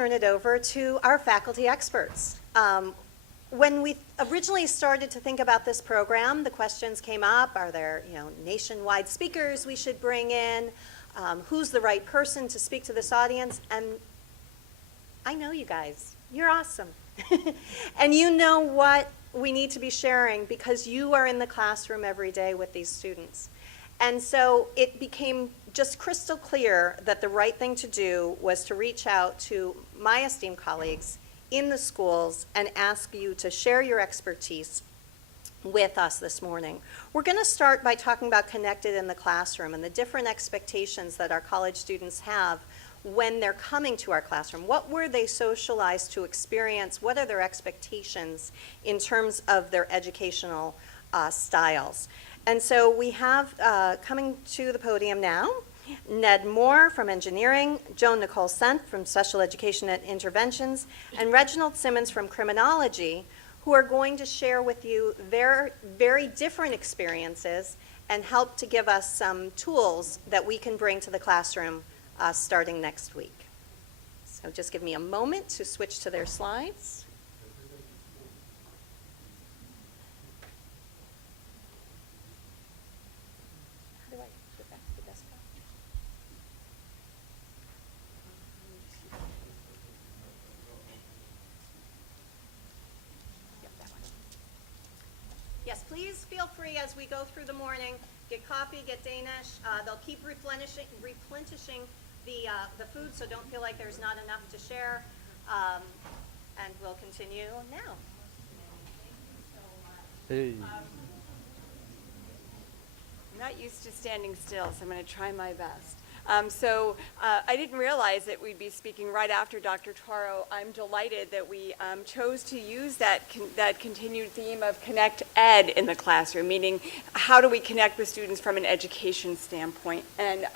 turn it over to our faculty experts. When we originally started to think about this program, the questions came up, are there nationwide speakers we should bring in? Who's the right person to speak to this audience? And I know you guys, you're awesome. And you know what we need to be sharing because you are in the classroom every day with these students. And so it became just crystal clear that the right thing to do was to reach out to my esteemed colleagues in the schools and ask you to share your expertise with us this morning. We're going to start by talking about connected in the classroom and the different expectations that our college students have when they're coming to our classroom. What were they socialized to experience? What are their expectations in terms of their educational styles? And so we have coming to the podium now, Ned Moore from Engineering, Joan Nicole Sent from Special Education and Interventions, and Reginald Simmons from Criminology, who are going to share with you their very different experiences and help to give us some tools that we can bring to the classroom starting next week. So just give me a moment to switch to their slides. How do I get back to the desktop? Yep, that one. Yes, please feel free as we go through the morning, get coffee, get Danish. They'll keep replenishing the food, so don't feel like there's not enough to share. And we'll continue now. Hey. I'm not used to standing still, so I'm going to try my best. I didn't realize that we'd be speaking right after Dr. Taro. I'm delighted that we chose to use that continued theme of Connect Ed in the classroom, meaning how do we connect with students from an education standpoint. And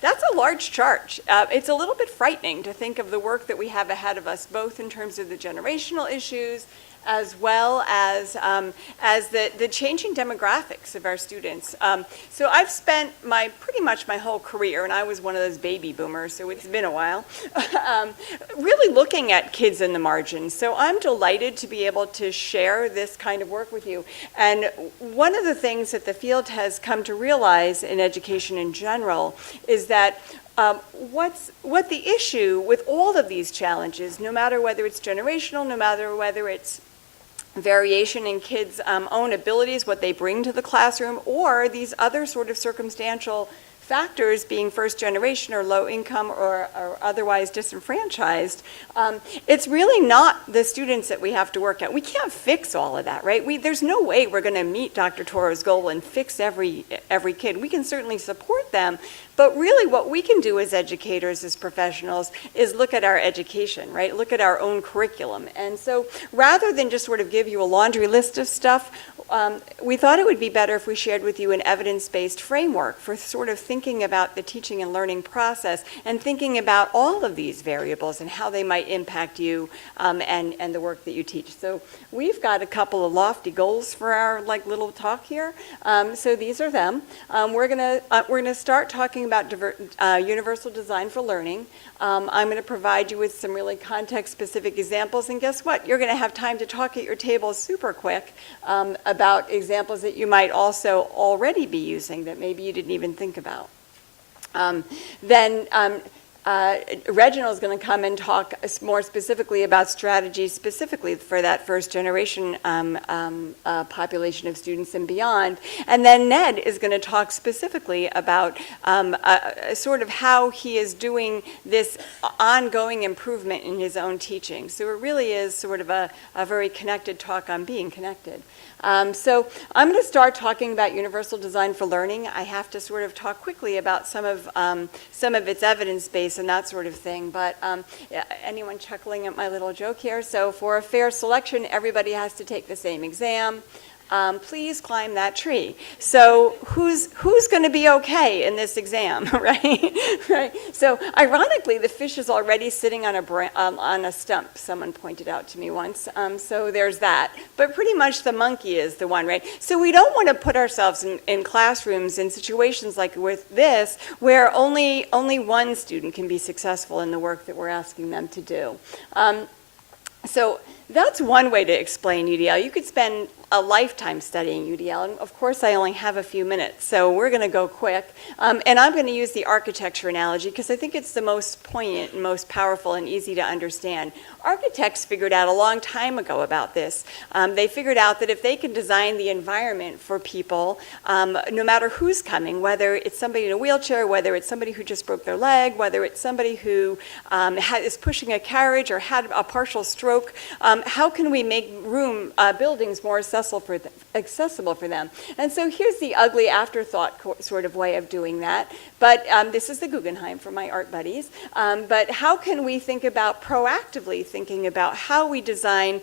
that's a large charge. It's a little bit frightening to think of the work that we have ahead of us, both in terms of the generational issues as well as the changing demographics of our students. So I've spent pretty much my whole career, and I was one of those baby boomers, so it's been a while, really looking at kids in the margins. So I'm delighted to be able to share this kind of work with you. And one of the things that the field has come to realize in education in general is that what the issue with all of these challenges, no matter whether it's generational, no matter whether it's variation in kids' own abilities, what they bring to the classroom, or these other sort of circumstantial factors being first generation or low income or otherwise disenfranchised, it's really not the students that we have to work at. We can't fix all of that, right? There's no way we're going to meet Dr. Toro's goal and fix every kid. We can certainly support them, but really what we can do as educators, as professionals, is look at our education, right? Look at our own curriculum. And so rather than just sort of give you a laundry list of stuff, we thought it would be better if we shared with you an evidence-based framework for sort of thinking about the teaching and learning process and thinking about all of these variables and how they might impact you and the work that you teach. So we've got a couple of lofty goals for our little talk here. So these are them. We're gonna start talking about universal design for learning. I'm going to provide you with some really context-specific examples, and guess what? You're going to have time to talk at your table super quick about examples that you might also already be using that maybe you didn't even think about. Reginald is going to come and talk more specifically about strategies specifically for that first generation population of students and beyond. And then Ned is going to talk specifically about sort of how he is doing this ongoing improvement in his own teaching. So it really is sort of a very connected talk on being connected. So I'm going to start talking about universal design for learning. I have to sort of talk quickly about some of its evidence base and that sort of thing. But anyone chuckling at my little joke here? So for a fair selection, everybody has to take the same exam. please climb that tree. So who's going to be okay in this exam, right? Right. So ironically, the fish is already sitting on a stump. Someone pointed out to me once. So there's that. But pretty much the monkey is the one, right? So we don't want to put ourselves in classrooms in situations like with this, where only one student can be successful in the work that we're asking them to do. So that's one way to explain UDL. You could spend a lifetime studying UDL, and of course I only have a few minutes, so we're going to go quick. And I'm going to use the architecture analogy because I think it's the most poignant and most powerful and easy to understand. Architects figured out a long time ago about this. They figured out that if they can design the environment for people, no matter who's coming, whether it's somebody in a wheelchair, whether it's somebody who just broke their leg, whether it's somebody who is pushing a carriage or had a partial stroke, how can we make buildings more accessible for them? And so here's the ugly afterthought sort of way of doing that. But this is the Guggenheim for my art buddies. But how can we think about proactively thinking about how we design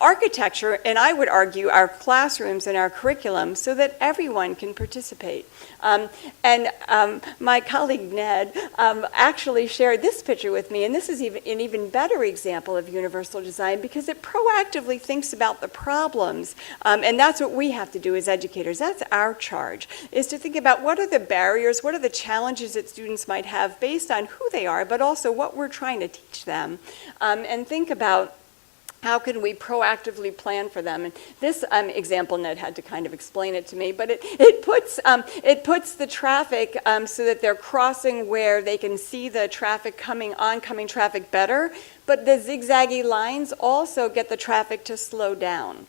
architecture, and I would argue our classrooms and our curriculum, so that everyone can participate. My colleague Ned actually shared this picture with me, and this is an even better example of universal design because it proactively thinks about the problems, and that's what we have to do as educators. That's our charge, is to think about what are the barriers, what are the challenges that students might have based on who they are, but also what we're trying to teach them, and think about how can we proactively plan for them? And this example, Ned had to kind of explain it to me, but it puts the traffic so that they're crossing where they can see the traffic oncoming traffic better, but the zigzaggy lines also get the traffic to slow down.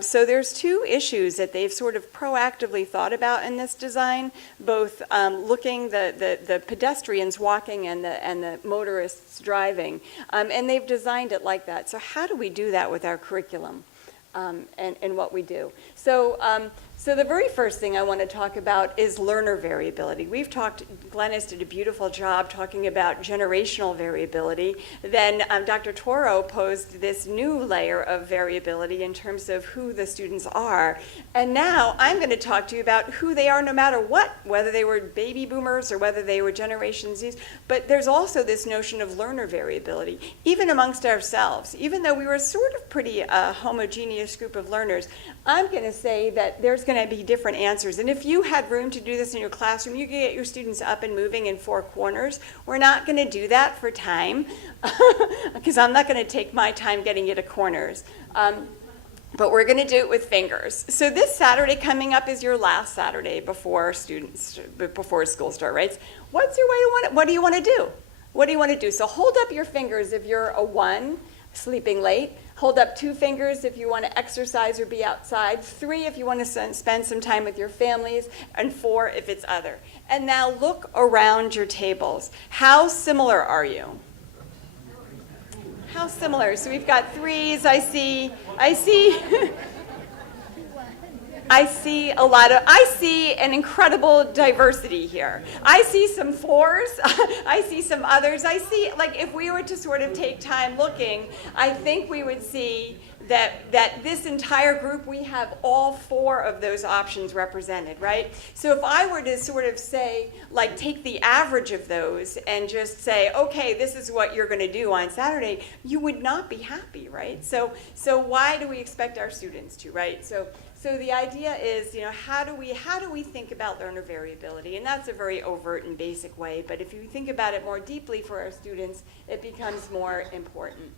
So there's two issues that they've sort of proactively thought about in this design, both looking the pedestrians walking and the motorists driving, and they've designed it like that. So how do we do that with our curriculum and what we do? So the very first thing I want to talk about is learner variability. Glennis did a beautiful job talking about generational variability. Then Dr. Toro posed this new layer of variability in terms of who the students are. And now I'm going to talk to you about who they are no matter what, whether they were baby boomers or whether they were Generation Zs. But there's also this notion of learner variability, even amongst ourselves. Even though we were sort of pretty homogeneous group of learners, I'm going to say that there's going to be different answers. And if you had room to do this in your classroom, you could get your students up and moving in 4 corners. We're not going to do that for time, because I'm not going to take my time getting you to corners. But we're going to do it with fingers. So this Saturday coming up is your last Saturday before school start, right? What do you want to do? What do you want to do? So hold up your fingers if you're a 1, sleeping late. Hold up 2 fingers if you want to exercise or be outside, 3 if you want to spend some time with your families, and 4 if it's other. And now look around your tables. How similar are you? How similar? So we've got 3s, I see I see an incredible diversity here. I see some 4s, I see some others. I see, like, if we were to sort of take time looking, I think we would see that this entire group, we have all 4 of those options represented, right? So if I were to sort of say, like, take the average of those and just say, okay, this is what you're going to do on Saturday, you would not be happy, right? So why do we expect our students to, right? So the idea is, how do we think about learner variability? And that's a very overt and basic way, but if you think about it more deeply for our students, it becomes more important.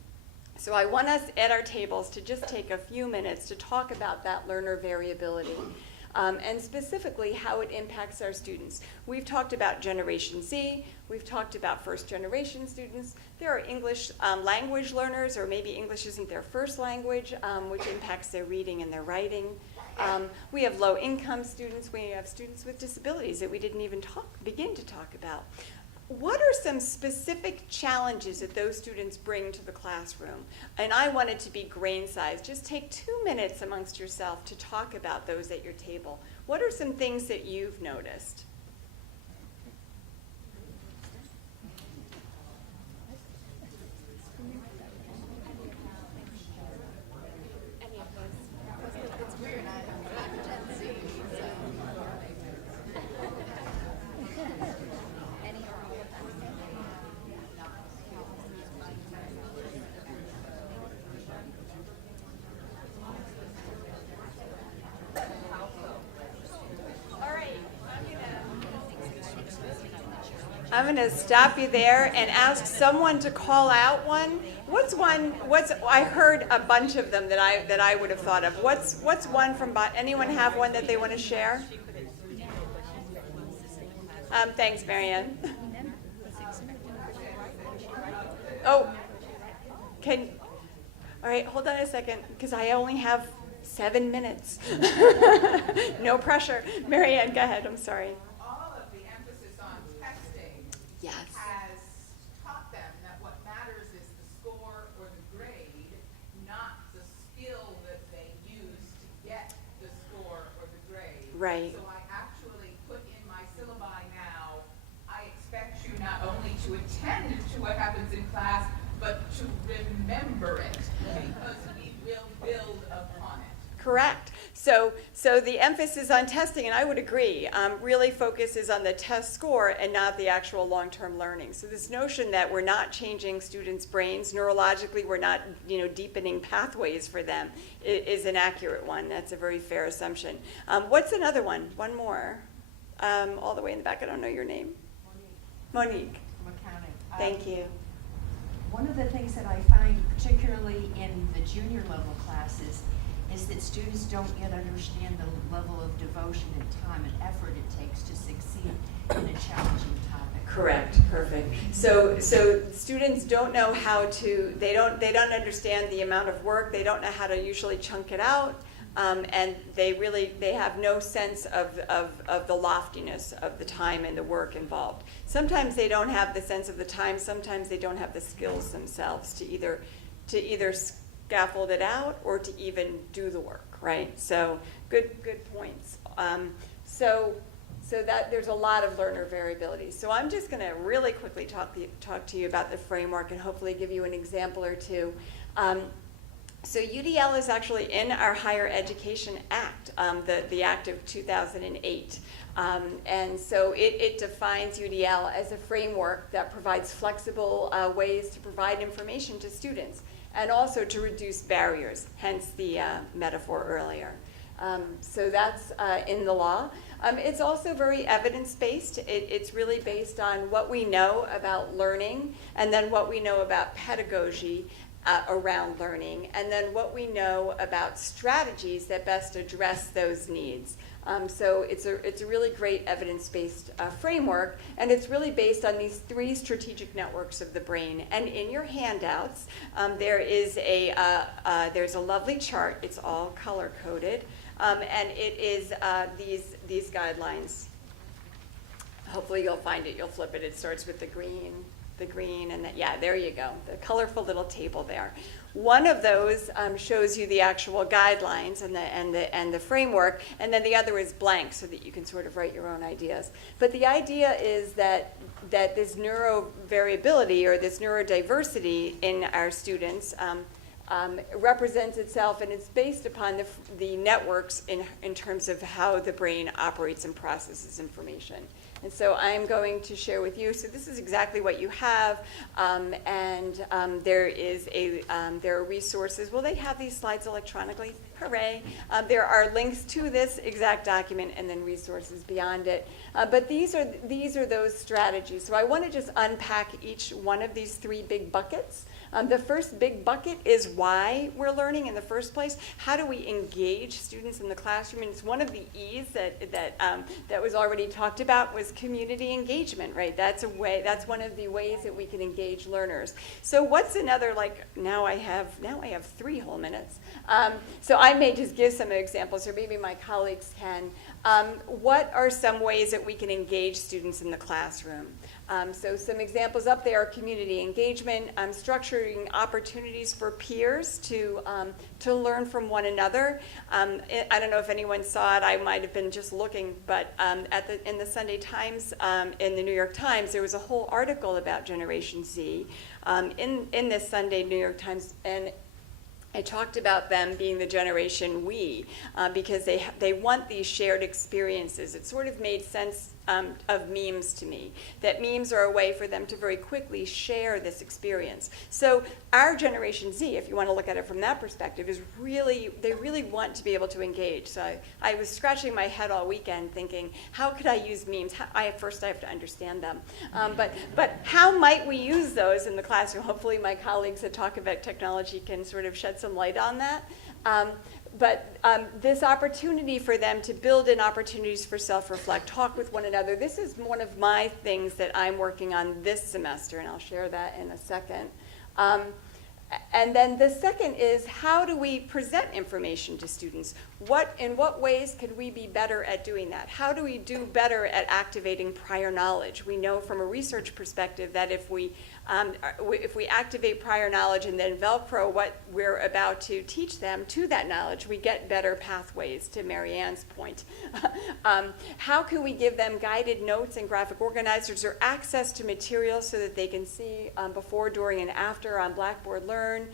So I want us at our tables to just take a few minutes to talk about that learner variability, and specifically how it impacts our students. We've talked about Generation Z, we've talked about first-generation students. There are English language learners, or maybe English isn't their first language, which impacts their reading and their writing. We have low-income students, we have students with disabilities that we didn't even begin to talk about. What are some specific challenges that those students bring to the classroom? And I want it to be grain size. Just take 2 minutes amongst yourself to talk about those at your table. What are some things that you've noticed? I'm going to stop you there and ask someone to call out one. I heard a bunch of them that I would have thought of. What's one from, anyone have one that they want to share? Thanks, Marianne. Oh, all right, hold on a second, because I only have 7 minutes. No pressure. Marianne, go ahead, I'm sorry. All of the emphasis on testing Yes. has taught them that what matters is the score or the grade, not the skill that they use to get the score or the grade. Right. So I actually put in my syllabi now, I expect you not only to attend to what happens in class, but to remember it, because we will build upon it. Correct. So the emphasis on testing, and I would agree, really focuses on the test score and not the actual long-term learning. So this notion that we're not changing students' brains neurologically, we're not, deepening pathways for them, is an accurate one. That's a very fair assumption. What's another one? One more. All the way in the back. I don't know your name. Monique. From accounting. Thank you. One of the things that I find, particularly in the junior level classes, is that students don't yet understand the level of devotion and time and effort it takes to succeed in a challenging topic. Correct, perfect. So students don't know how to, they don't understand the amount of work, they don't know how to usually chunk it out, and they have no sense of the loftiness of the time and the work involved. Sometimes they don't have the sense of the time, sometimes they don't have the skills themselves to either scaffold it out or to even do the work, right? So good points. So that there's a lot of learner variability. So I'm just going to really quickly talk to you about the framework and hopefully give you an example or two. So UDL is actually in our Higher Education Act, the Act of 2008. And so it defines UDL as a framework that provides flexible ways to provide information to students and also to reduce barriers, hence the metaphor earlier. So that's in the law. It's also very evidence-based. It's really based on what we know about learning and then what we know about pedagogy around learning, and then what we know about strategies that best address those needs. So it's a really great evidence-based framework, and it's really based on these 3 strategic networks of the brain. And in your handouts, there's a lovely chart. It's all color-coded, and it is these guidelines. Hopefully you'll find it. You'll flip it. It starts with the green, and yeah, there you go, the colorful little table there. One of those shows you the actual guidelines and the framework, and then the other is blank so that you can sort of write your own ideas. But the idea is that this neurovariability or this neurodiversity in our students represents itself, and it's based upon the networks in terms of how the brain operates and processes information. And so I'm going to share with you, so this is exactly what you have, and there are resources. Will they have these slides electronically? Hooray. There are links to this exact document and then resources beyond it. But these are those strategies. So I want to just unpack each one of these 3 big buckets. The first big bucket is why we're learning in the first place. How do we engage students in the classroom? And it's one of the E's that was already talked about was community engagement, right? That's one of the ways that we can engage learners. So what's another, now I have 3 whole minutes. So I may just give some examples, or maybe my colleagues can. What are some ways that we can engage students in the classroom? So some examples up there are community engagement, structuring opportunities for peers to learn from one another. I don't know if anyone saw it. I might have been just looking, but in the Sunday Times, in the New York Times, there was a whole article about Generation Z in this Sunday New York Times, and I talked about them being the generation we, because they want these shared experiences. It sort of made sense of memes to me, that memes are a way for them to very quickly share this experience. So our generation Z, if you want to look at it from that perspective, is they really want to be able to engage. So I was scratching my head all weekend thinking, how could I use memes? First I have to understand them. But how might we use those in the classroom? Hopefully my colleagues that talk about technology can sort of shed some light on that. But this opportunity for them to build in opportunities for self-reflect, talk with one another, this is one of my things that I'm working on this semester, and I'll share that in a second. And then the second is, how do we present information to students? In what ways could we be better at doing that? How do we do better at activating prior knowledge? We know from a research perspective that if we activate prior knowledge and then Velcro what we're about to teach them to that knowledge, we get better pathways, to Marianne's point. How can we give them guided notes and graphic organizers or access to materials so that they can see before, during, and after on Blackboard Learn?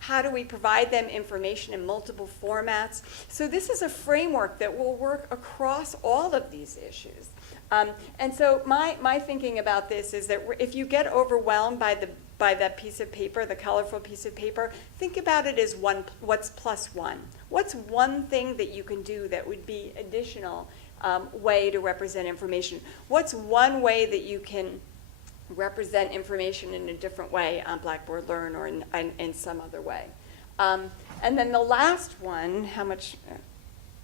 How do we provide them information in multiple formats? So this is a framework that will work across all of these issues. And so my thinking about this is that if you get overwhelmed by that piece of paper, the colorful piece of paper, think about it as what's plus one. What's one thing that you can do that would be additional way to represent information? What's one way that you can represent information in a different way on Blackboard Learn or in some other way? And then the last one,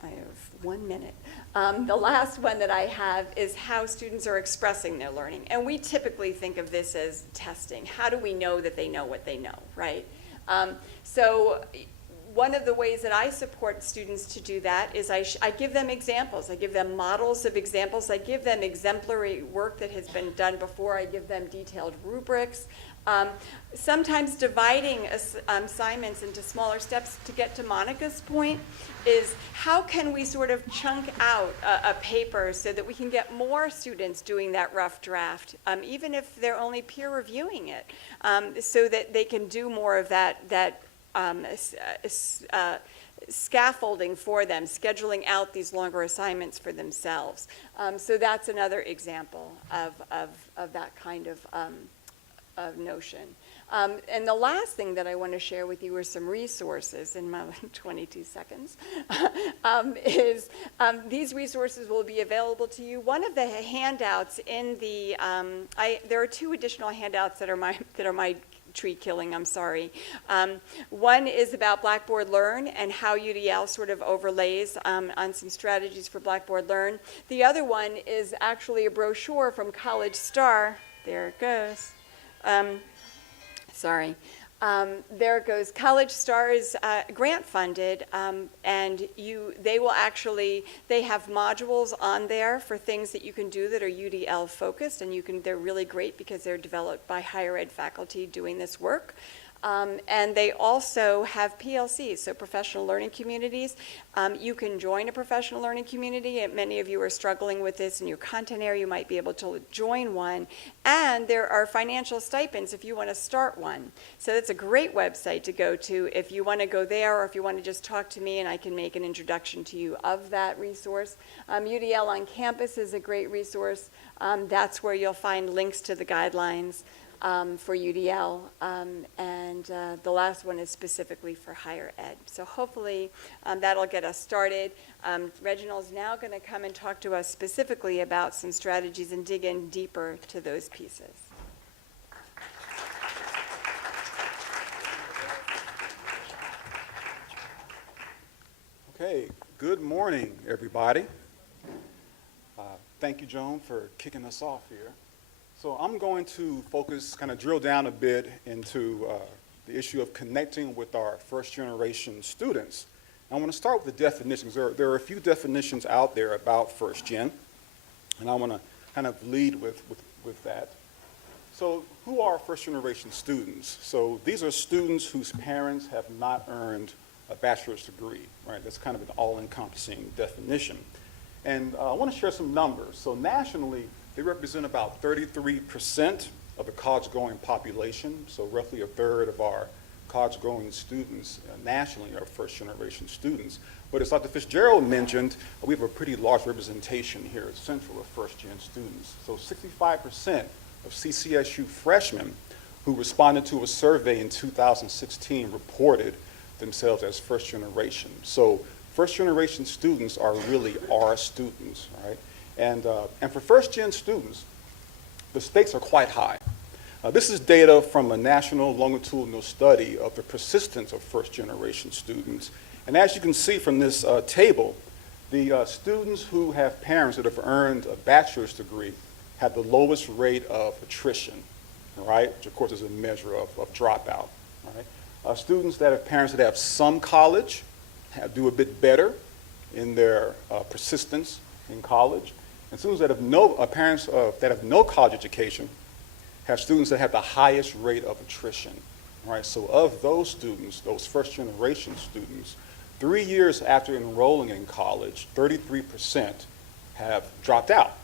I have 1 minute. The last one that I have is how students are expressing their learning. And we typically think of this as testing. How do we know that they know what they know, right? So one of the ways that I support students to do that is I give them examples. I give them models of examples. I give them exemplary work that has been done before. I give them detailed rubrics. Sometimes dividing assignments into smaller steps, to get to Monica's point, is how can we sort of chunk out a paper so that we can get more students doing that rough draft, even if they're only peer reviewing it, so that they can do more of that scaffolding for them, scheduling out these longer assignments for themselves. So that's another example of that kind of notion. And the last thing that I want to share with you are some resources in my 22 seconds. These resources will be available to you. One of the handouts in the, there are two additional handouts that are my tree killing, I'm sorry. One is about Blackboard Learn and how UDL sort of overlays on some strategies for Blackboard Learn. The other one is actually a brochure from College Star. There it goes. There it goes. College Star is grant funded, and they have modules on there for things that you can do that are UDL focused, and they're really great because they're developed by higher ed faculty doing this work. And they also have PLCs, so professional learning communities. You can join a professional learning community, and many of you are struggling with this in your content area. You might be able to join one. And there are financial stipends if you want to start one. So that's a great website to go to if you want to go there, or if you want to just talk to me and I can make an introduction to you of that resource. UDL on Campus is a great resource. That's where you'll find links to the guidelines for UDL, and the last one is specifically for higher ed. So hopefully that'll get us started. Reginald's now going to come and talk to us specifically about some strategies and dig in deeper to those pieces. Okay, good morning, everybody. Thank you, Joan, for kicking us off here. So I'm going to focus, kind of drill down a bit into the issue of connecting with our first-generation students. I want to start with the definitions. There are a few definitions out there about first-gen, and I want to kind of lead with that. So who are first-generation students? So these are students whose parents have not earned a bachelor's degree, right? That's kind of an all-encompassing definition. And I want to share some numbers. So nationally, they represent about 33% of the college-going population, so roughly a third of our college-going students nationally are first-generation students. But as Dr. Fitzgerald mentioned, we have a pretty large representation here at Central of first-gen students. So 65% of CCSU freshmen who responded to a survey in 2016 reported themselves as first generation. So first generation students are really our students, right? And for first gen students, the stakes are quite high. This is data from a national longitudinal study of the persistence of first generation students. And as you can see from this table, the students who have parents that have earned a bachelor's degree have the lowest rate of attrition, right? Which of course is a measure of dropout, right? Students that have parents that have some college do a bit better in their persistence in college. And students that have parents that have no college education have students that have the highest rate of attrition, right? So of those students, those first generation students, 3 years after enrolling in college, 33% have dropped out.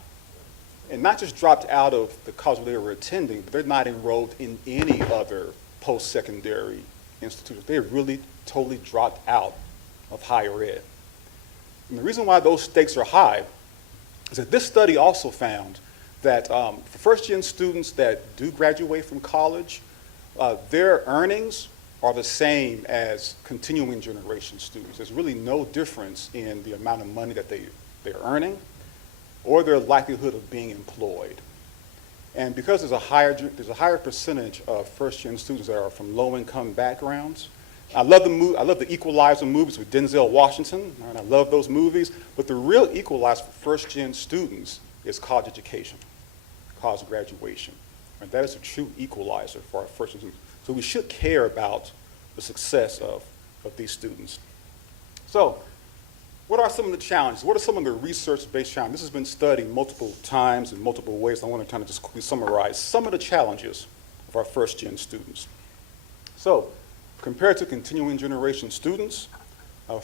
And not just dropped out of the college where they were attending, but they're not enrolled in any other post-secondary institutions. They really totally dropped out of higher ed. And the reason why those stakes are high is that this study also found that for first-gen students that do graduate from college, their earnings are the same as continuing generation students. There's really no difference in the amount of money that they're earning or their likelihood of being employed. And because there's a higher percentage of first-gen students that are from low-income backgrounds, I love the Equalizer movies with Denzel Washington, and I love those movies, but the real equalizer for first-gen students is college education, college graduation. And that is a true equalizer for our first-gen students. So we should care about the success of these students. So what are some of the challenges? What are some of the research-based challenges? This has been studied multiple times in multiple ways. I want to kind of just quickly summarize some of the challenges of our first-gen students. So compared to continuing generation students,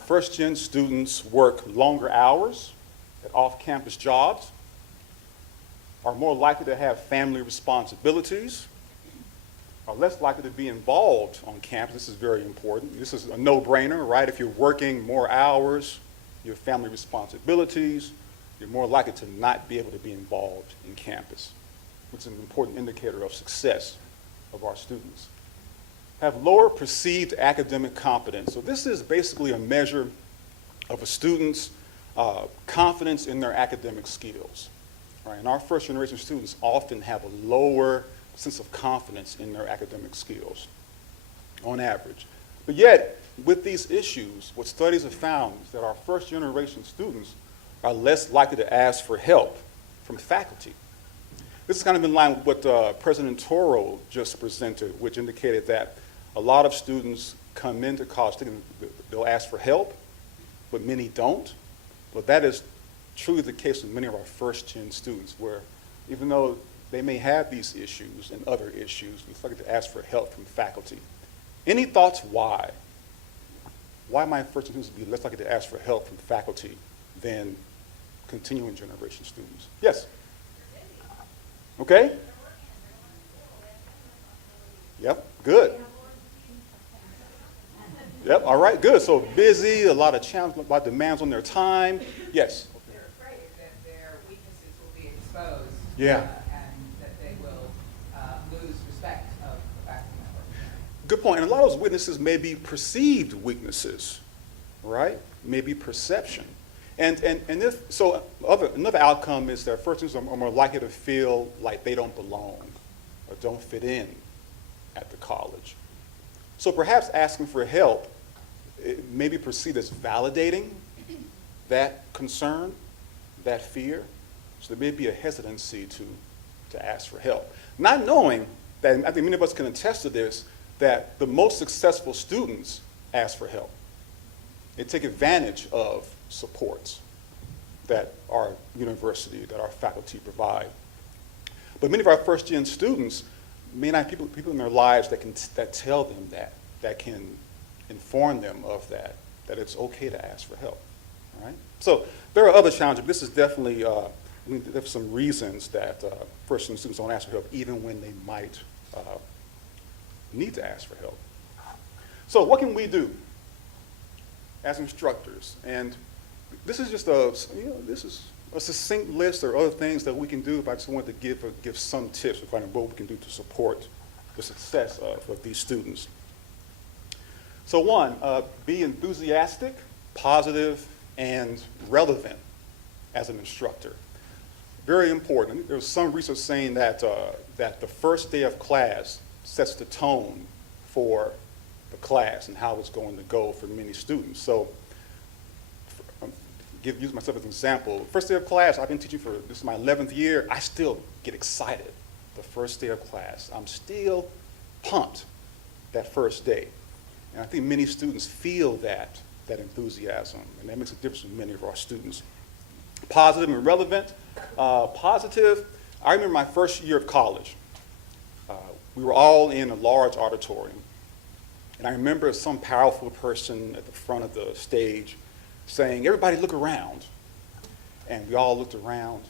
first-gen students work longer hours at off-campus jobs, are more likely to have family responsibilities, are less likely to be involved on campus. This is very important. This is a no-brainer, right? If you're working more hours, your family responsibilities, you're more likely to not be able to be involved in campus, which is an important indicator of success of our students. Have lower perceived academic competence. So this is basically a measure of a student's confidence in their academic skills. Right? And our first generation students often have a lower sense of confidence in their academic skills on average. But yet, with these issues, what studies have found is that our first generation students are less likely to ask for help from faculty. This is kind of in line with what President Toro just presented, which indicated that a lot of students come into college thinking they'll ask for help, but many don't. But that is truly the case with many of our first-gen students, where even though they may have these issues and other issues, we're likely to ask for help from faculty. Any thoughts why? Why might first-gen students be less likely to ask for help from faculty than continuing generation students? Yes? Okay? Yep, good. Yep, all right, good. So busy, a lot of challenges, a lot of demands on their time. Yes? They're afraid that their weaknesses will be exposed. Yeah. And that they will lose respect of the faculty member. Good point. And a lot of those weaknesses may be perceived weaknesses, right? Maybe perception. And if so, another outcome is that first students are more likely to feel like they don't belong or don't fit in at the college. So perhaps asking for help, it may be perceived as validating that concern, that fear. So there may be a hesitancy to ask for help. Not knowing that, I think many of us can attest to this, that the most successful students ask for help. They take advantage of supports that our university, that our faculty provide. But many of our first-gen students may not have people in their lives that tell them that can inform them of that it's okay to ask for help, all right? So there are other challenges, but this is definitely, there's some reasons that first-gen students don't ask for help even when they might need to ask for help. So what can we do as instructors? And this is just this is a succinct list or other things that we can do, but I just wanted to give some tips regarding what we can do to support the success of these students. So one, be enthusiastic, positive, and relevant as an instructor. Very important. There's some research saying that, that the first day of class sets the tone for the class and how it's going to go for many students. So use myself as an example. First day of class, I've been teaching for, this is my 11th year, I still get excited the first day of class. I'm still pumped that first day. And I think many students feel that enthusiasm, and that makes a difference for many of our students. Positive and relevant. Positive, I remember my first year of college. We were all in a large auditorium. And I remember some powerful person at the front of the stage saying, everybody look around. And we all looked around,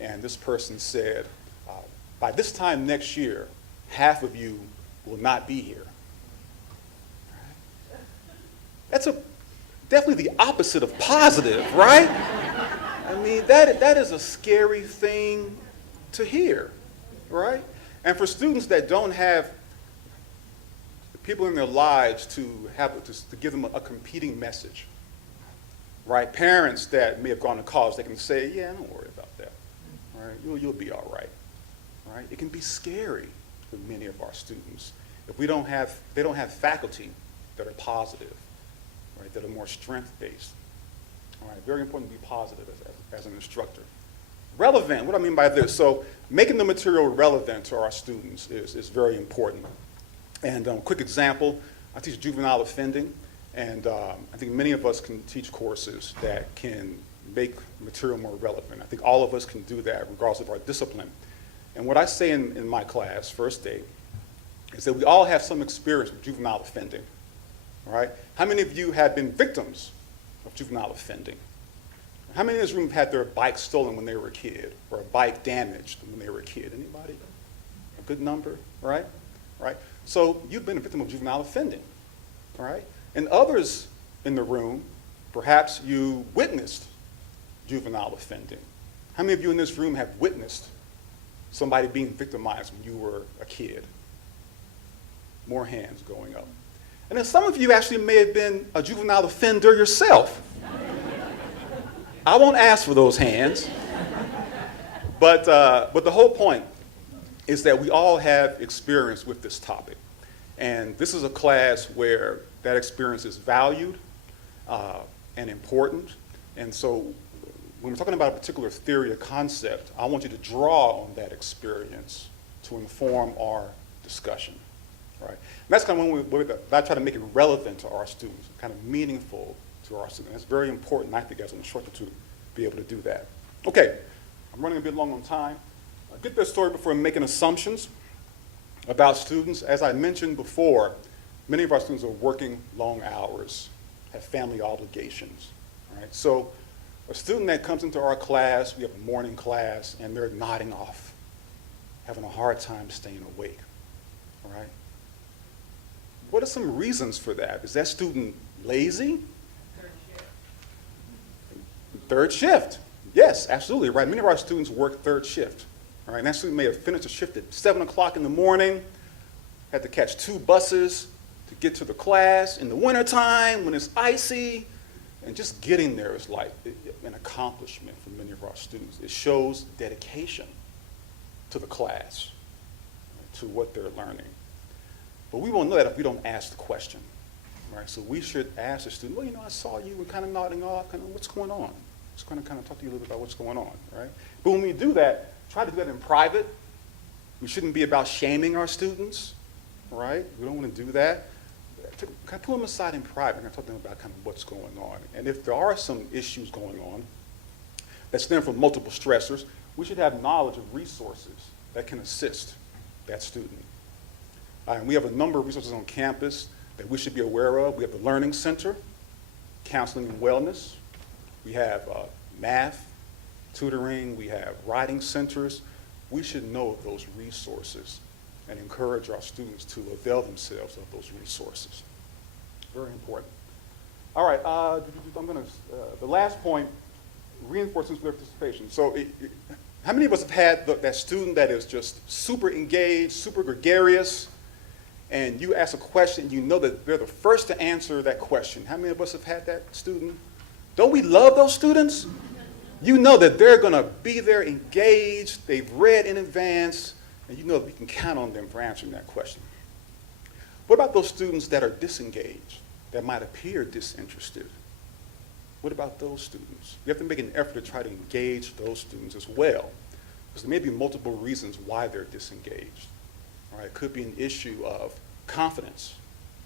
and this person said, by this time next year, half of you will not be here. That's definitely the opposite of positive, right? I mean, that is a scary thing to hear, right? And for students that don't have people in their lives to give them a competing message, right? Parents that may have gone to college, they can say, yeah, don't worry about that, right? You'll be all right, right? It can be scary for many of our students if they don't have faculty that are positive, right? That are more strength-based. All right, very important to be positive as an instructor. Relevant, what do I mean by this? So making the material relevant to our students is very important. And quick example, I teach juvenile offending, and I think many of us can teach courses that can make material more relevant. I think all of us can do that regardless of our discipline. And what I say in my class, first day, is that we all have some experience with juvenile offending, all right? How many of you have been victims of juvenile offending? How many in this room have had their bike stolen when they were a kid, or a bike damaged when they were a kid? Anybody? A good number, right? Right? So you've been a victim of juvenile offending, all right? And others in the room, perhaps you witnessed juvenile offending. How many of you in this room have witnessed somebody being victimized when you were a kid? More hands going up. And then some of you actually may have been a juvenile offender yourself. I won't ask for those hands. But the whole point is that we all have experience with this topic. And this is a class where that experience is valued and important. And so when we're talking about a particular theory or concept, I want you to draw on that experience to inform our discussion. Right? And that's kind of when I try to make it relevant to our students, kind of meaningful to our students. That's very important, I think, as an instructor to be able to do that. Okay, I'm running a bit long on time. I'll get this story before making assumptions about students. As I mentioned before, many of our students are working long hours, have family obligations. Right? So a student that comes into our class, we have a morning class, and they're nodding off, having a hard time staying awake. All right? What are some reasons for that? Is that student lazy? Third shift. Yes, absolutely, right. Many of our students work third shift. All right, and that student may have finished a shift at 7 o'clock in the morning, had to catch 2 buses to get to the class in the wintertime when it's icy, and just getting there is like an accomplishment for many of our students. It shows dedication to the class, to what they're learning. But we won't know that if we don't ask the question, right? So we should ask the student, well, I saw you were kind of nodding off, kind of, what's going on? Just going to kind of talk to you a little bit about what's going on, right? But when we do that, try to do that in private. We shouldn't be about shaming our students, right? We don't want to do that. Kind of pull them aside in private and talk to them about kind of what's going on. And if there are some issues going on that stem from multiple stressors, we should have knowledge of resources that can assist that student. And we have a number of resources on campus that we should be aware of. We have the Learning Center, Counseling and Wellness. We have math, tutoring. We have writing centers. We should know of those resources and encourage our students to avail themselves of those resources. Very important. All right, I'm going to, the last point, reinforcing their participation. So how many of us have had that student that is just super engaged, super gregarious, and you ask a question, you know that they're the first to answer that question? How many of us have had that student? Don't we love those students? You know that they're going to be there engaged, they've read in advance, and you know that you can count on them for answering that question. What about those students that are disengaged, that might appear disinterested? What about those students? You have to make an effort to try to engage those students as well, because there may be multiple reasons why they're disengaged. Right? It could be an issue of confidence,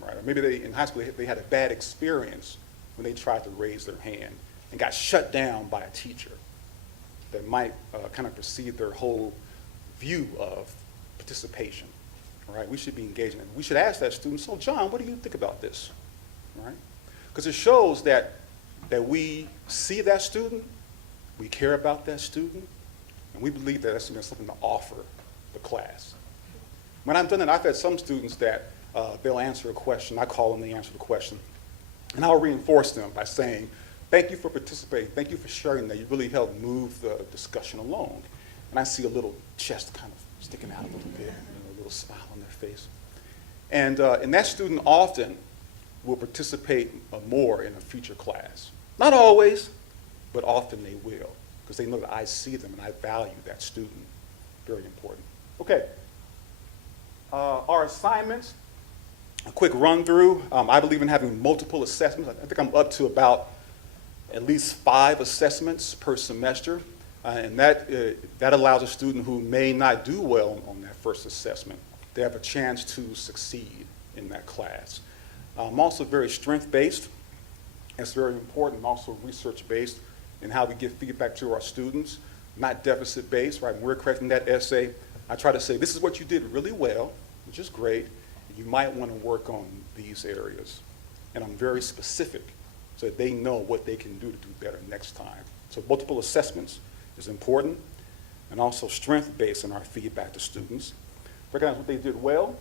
right? Or maybe in high school they had a bad experience when they tried to raise their hand and got shut down by a teacher that might kind of precede their whole view of participation. Right? We should be engaging them. We should ask that student, so John, what do you think about this? Right? Because it shows that we see that student, we care about that student, and we believe that that student has something to offer the class. When I've done it, I've had some students that they'll answer a question, I call them, they answer the question, and I'll reinforce them by saying, thank you for participating, thank you for sharing that, you really helped move the discussion along. And I see a little chest kind of sticking out a little bit, a little smile on their face. And that student often will participate more in a future class. Not always, but often they will, because they know that I see them and I value that student. Very important. Okay. Our assignments, a quick run through. I believe in having multiple assessments. I think I'm up to about at least 5 assessments per semester. And that allows a student who may not do well on that first assessment, they have a chance to succeed in that class. I'm also very strength-based. That's very important, also research-based in how we give feedback to our students, not deficit-based, right? When we're correcting that essay, I try to say, this is what you did really well, which is great. You might want to work on these areas. And I'm very specific so that they know what they can do to do better next time. So multiple assessments is important, and also strength-based in our feedback to students. Recognize what they did well.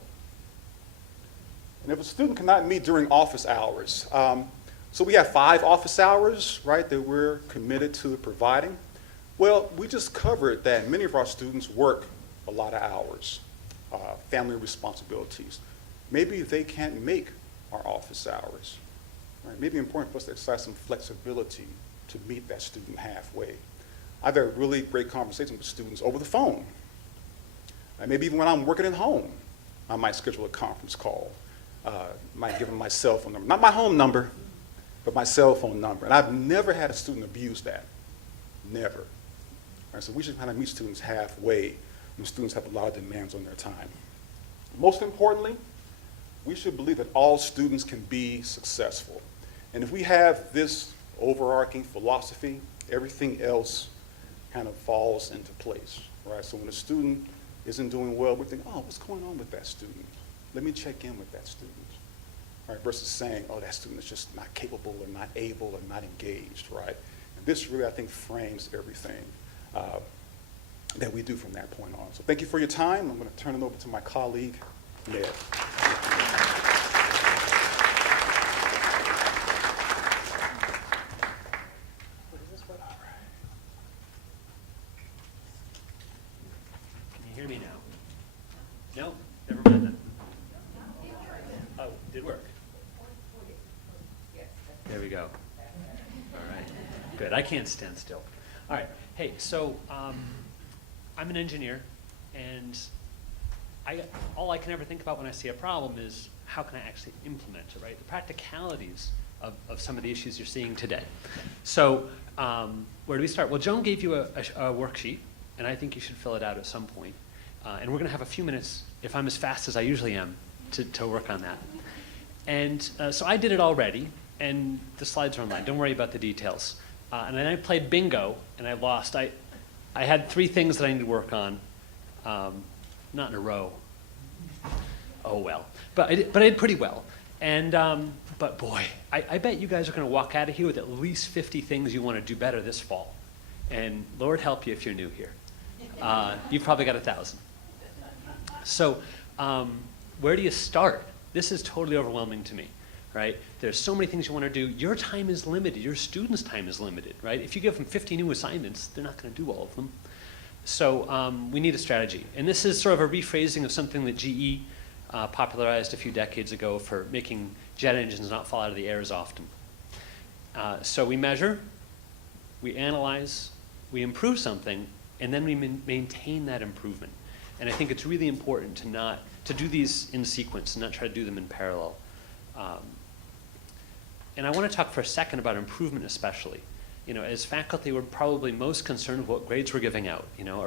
And if a student cannot meet during office hours, so we have 5 office hours, right, that we're committed to providing. Well, we just covered that many of our students work a lot of hours, family responsibilities. Maybe they can't make our office hours. Right? Maybe it's important for us to exercise some flexibility to meet that student halfway. I've had really great conversations with students over the phone. And maybe even when I'm working at home, I might schedule a conference call. Might give them my cell phone number, not my home number, but my cell phone number. And I've never had a student abuse that, never. Right, so we should kind of meet students halfway when students have a lot of demands on their time. Most importantly, we should believe that all students can be successful. And if we have this overarching philosophy, everything else kind of falls into place, right? So when a student isn't doing well, we think, oh, what's going on with that student? Let me check in with that student. Right, versus saying, oh, that student is just not capable or not able or not engaged, right? And this really, I think, frames everything that we do from that point on. So thank you for your time. I'm going to turn it over to my colleague, Ned. Can you hear me now? No? Never mind then. Oh, did work. There we go. All right. Good. I can't stand still. All right. Hey, so I'm an engineer, and all I can ever think about when I see a problem is how can I actually implement it, right? The practicalities of some of the issues you're seeing today. So where do we start? Well, Joan gave you a worksheet, and I think you should fill it out at some point. And we're going to have a few minutes, if I'm as fast as I usually am, to work on that. And so I did it already, and the slides are online. Don't worry about the details. And then I played bingo, and I lost. I had 3 things that I need to work on, not in a row. Oh well, but I did pretty well. And but boy, I bet you guys are going to walk out of here with at least 50 things you want to do better this fall. And Lord help you if you're new here. You've probably got 1,000. So where do you start? This is totally overwhelming to me. right? There's so many things you want to do. Your time is limited. Your students' time is limited, right? If you give them 50 new assignments, they're not going to do all of them. So we need a strategy. And this is sort of a rephrasing of something that GE popularized a few decades ago for making jet engines not fall out of the air as often. So we measure, we analyze, we improve something, and then we maintain that improvement. And I think it's really important to do these in sequence and not try to do them in parallel. And I want to talk for a second about improvement especially. You know, as faculty, we're probably most concerned with what grades we're giving out. You know,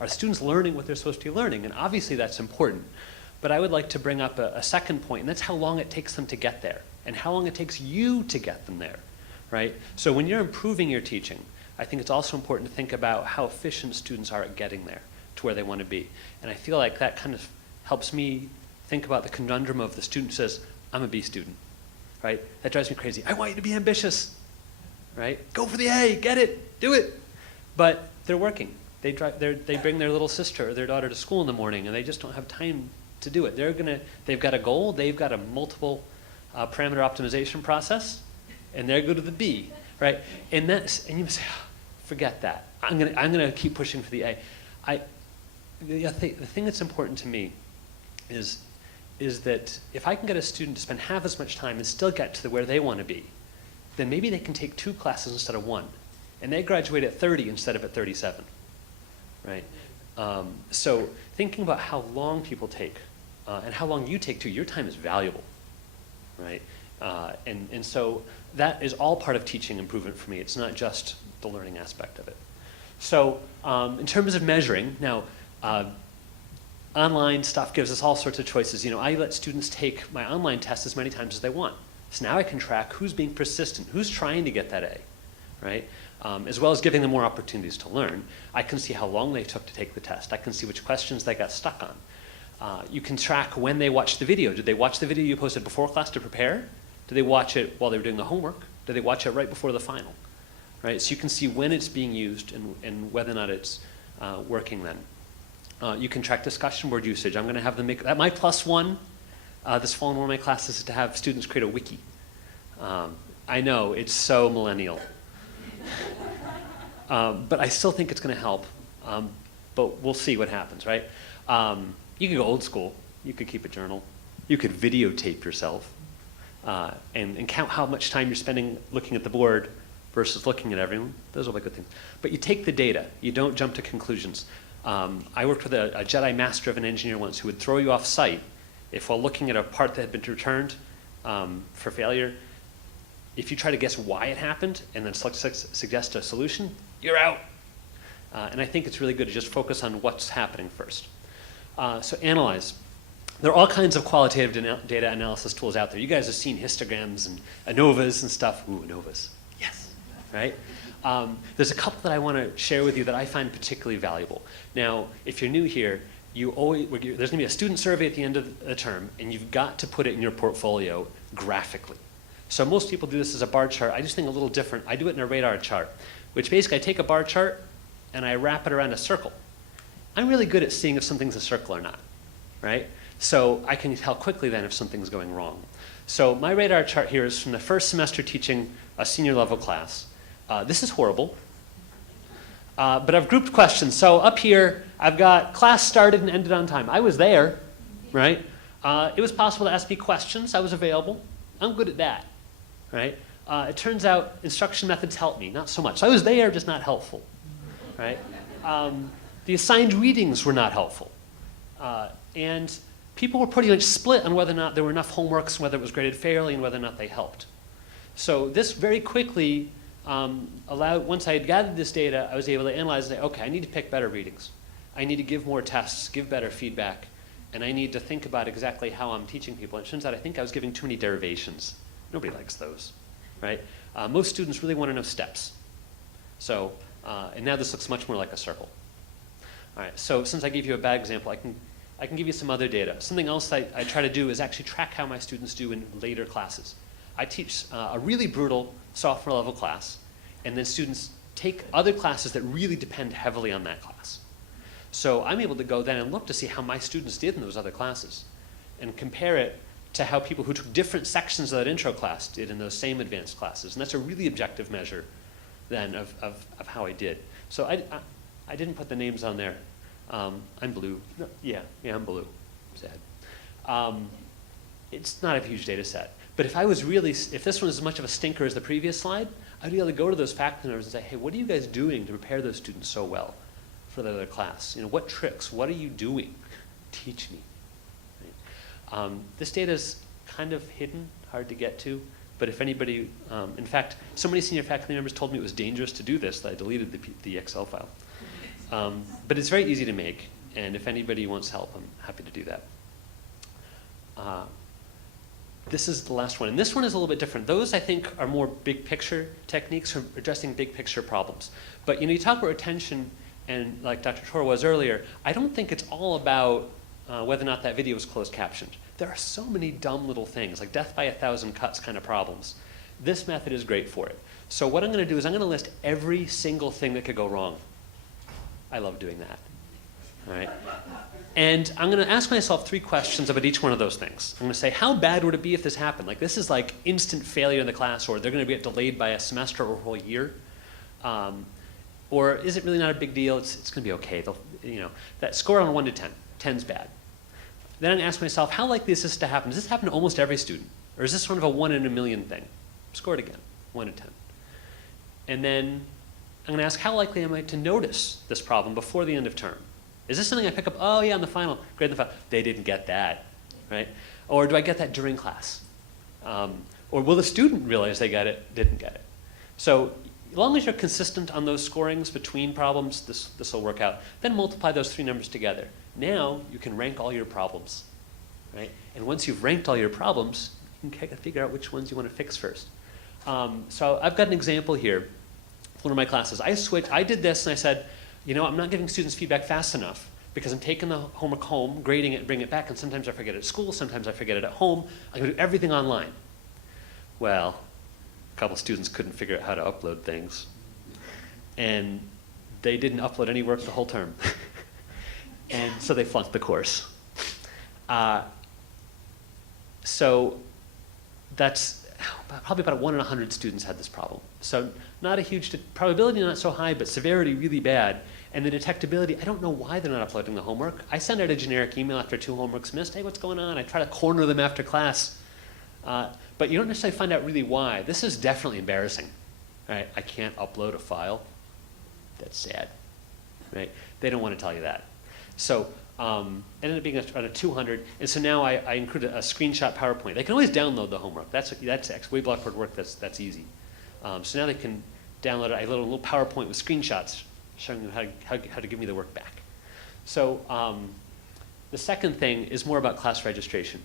are students learning what they're supposed to be learning? And obviously that's important. But I would like to bring up a second point, and that's how long it takes them to get there, and how long it takes you to get them there, right? So when you're improving your teaching, I think it's also important to think about how efficient students are at getting there to where they want to be. And I feel like that kind of helps me think about the conundrum of the student who says, I'm a B student, right? That drives me crazy. I want you to be ambitious, right? Go for the A, get it, do it. But they're working. They bring their little sister or their daughter to school in the morning, and they just don't have time to do it. They've got a goal, they've got a multiple parameter optimization process, and they're good to the B, right? And you say, oh, forget that. I'm gonna keep pushing for the A. The thing that's important to me is that if I can get a student to spend half as much time and still get to where they want to be, then maybe they can take 2 classes instead of 1, and they graduate at 30 instead of at 37, right? So thinking about how long people take and how long you take too, your time is valuable, right? And so that is all part of teaching improvement for me. It's not just the learning aspect of it. So in terms of measuring, now online stuff gives us all sorts of choices. You know, I let students take my online test as many times as they want. So now I can track who's being persistent, who's trying to get that A, right? As well as giving them more opportunities to learn. I can see how long they took to take the test. I can see which questions they got stuck on. You can track when they watched the video. Did they watch the video you posted before class to prepare? Did they watch it while they were doing the homework? Did they watch it right before the final? Right? So you can see when it's being used and whether or not it's working then. You can track discussion board usage. I'm going to have them make that. My +1 this fall in one of my classes is to have students create a wiki. I know, it's so millennial. But I still think it's going to help. But we'll see what happens, right? You could go old school. You could keep a journal. You could videotape yourself and count how much time you're spending looking at the board versus looking at everyone. Those are like good things. But you take the data. You don't jump to conclusions. I worked with a Jedi Master of an engineer once who would throw you off site if while looking at a part that had been returned for failure, if you try to guess why it happened and then suggest a solution, you're out. And I think it's really good to just focus on what's happening first. So analyze. There are all kinds of qualitative data analysis tools out there. You guys have seen histograms and ANOVAs and stuff. Ooh, ANOVAs. Yes, right? There's a couple that I want to share with you that I find particularly valuable. Now, if you're new here, there's going to be a student survey at the end of the term, and you've got to put it in your portfolio graphically. So most people do this as a bar chart. I just think a little different. I do it in a radar chart, which basically I take a bar chart and I wrap it around a circle. I'm really good at seeing if something's a circle or not, right? So I can tell quickly then if something's going wrong. So my radar chart here is from the first semester teaching a senior level class. This is horrible. But I've grouped questions. So up here, I've got class started and ended on time. I was there, right? It was possible to ask me questions. I was available. I'm good at that, right? It turns out instruction methods help me, not so much. So I was there, just not helpful, right? The assigned readings were not helpful. And people were pretty much split on whether or not there were enough homeworks, whether it was graded fairly, and whether or not they helped. So this very quickly once I had gathered this data, I was able to analyze and say, okay, I need to pick better readings. I need to give more tests, give better feedback, and I need to think about exactly how I'm teaching people. And it turns out I think I was giving too many derivations. Nobody likes those, right? Most students really want to know steps. So, and now this looks much more like a circle. All right, so since I gave you a bad example, I can give you some other data. Something else I try to do is actually track how my students do in later classes. I teach a really brutal sophomore level class, and then students take other classes that really depend heavily on that class. So I'm able to go then and look to see how my students did in those other classes and compare it to how people who took different sections of that intro class did in those same advanced classes. And that's a really objective measure then of how I did. So I didn't put the names on there. I'm blue. No, yeah, I'm blue. Sad. It's not a huge data set. But if this one is as much of a stinker as the previous slide, I'd be able to go to those faculty members and say, hey, what are you guys doing to prepare those students so well for the other class? What tricks, what are you doing? Teach me. Right? This data is kind of hidden, hard to get to, but if anybody, in fact, so many senior faculty members told me it was dangerous to do this that I deleted the Excel file. But it's very easy to make, and if anybody wants help, I'm happy to do that. This is the last one, and this one is a little bit different. Those, I think, are more big picture techniques for addressing big picture problems. But you talk about retention, and like Dr. Tor was earlier, I don't think it's all about whether or not that video is closed captioned. There are so many dumb little things, like death by 1,000 cuts kind of problems. This method is great for it. So what I'm going to do is I'm going to list every single thing that could go wrong. I love doing that. All right? And I'm going to ask myself 3 questions about each one of those things. I'm going to say, how bad would it be if this happened? Like, this is like instant failure in the class, or they're going to get delayed by a semester or a whole year. Or is it really not a big deal? It's going to be okay. That score on 1 to 10. 10's bad. Then I'm going to ask myself, how likely is this to happen? Does this happen to almost every student? Or is this sort of a 1 in a million thing? Score it again, 1 to 10. And then I'm going to ask, how likely am I to notice this problem before the end of term? Is this something I pick up, oh yeah, on the final, grade in the final, they didn't get that, right? Or do I get that during class? Or will the student realize they got it, didn't get it? So as long as you're consistent on those scorings between problems, this will work out. Then multiply those 3 numbers together. Now you can rank all your problems, right? And once you've ranked all your problems, you can figure out which ones you want to fix first. So I've got an example here. One of my classes, I did this and I said, I'm not giving students feedback fast enough because I'm taking the homework home, grading it, bringing it back, and sometimes I forget it at school, sometimes I forget it at home. I'm going to do everything online. Well, a couple students couldn't figure out how to upload things, and they didn't upload any work the whole term. And so they flunked the course. So that's probably about 1 in 100 students had this problem. So not a huge probability, not so high, but severity really bad. And the detectability, I don't know why they're not uploading the homework. I send out a generic email after 2 homeworks missed. Hey, what's going on? I try to corner them after class. But you don't necessarily find out really why. This is definitely embarrassing. Right? I can't upload a file. That's sad. Right? They don't want to tell you that. So it ended up being around a 200, and so now I included a screenshot PowerPoint. They can always download the homework. That's way Blackboard work. That's easy. So now they can download a little PowerPoint with screenshots showing them how to give me the work back. So the second thing is more about class registration,